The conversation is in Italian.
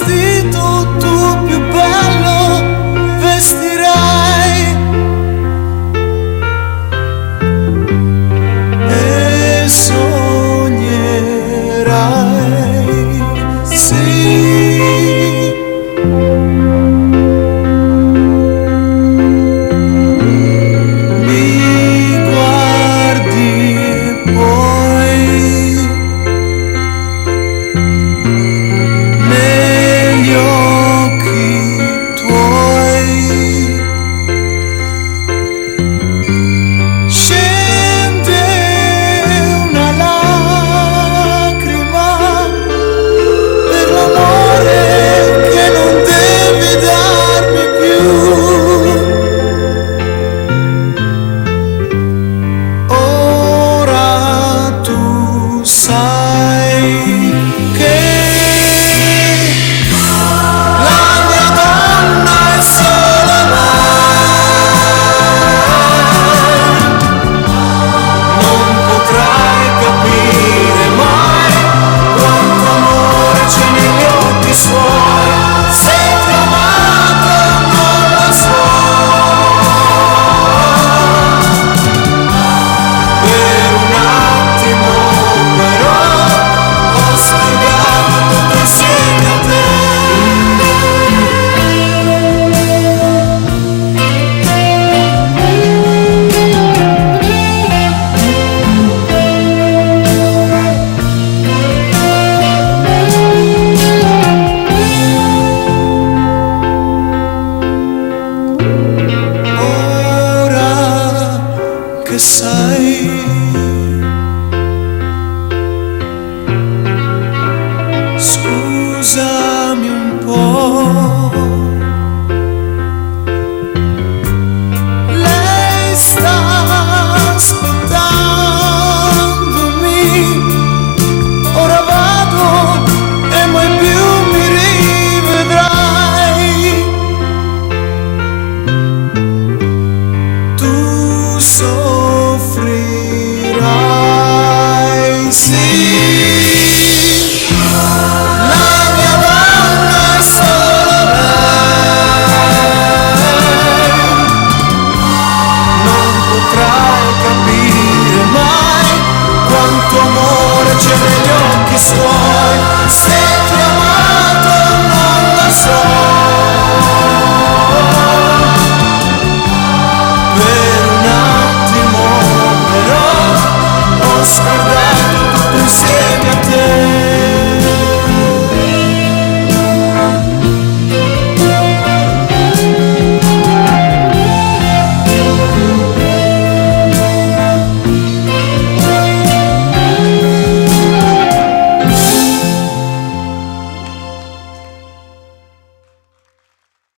vestito tu più bello vestirai e sognerai, sì. Sai, scusami un po', lei sta aspettandomi, ora vado e mai più mi rivedrai, tu soffrirai, sì. La mia donna è solo lei, non potrai capire mai quanto amore c'è negli occhi suoi, se ti amai.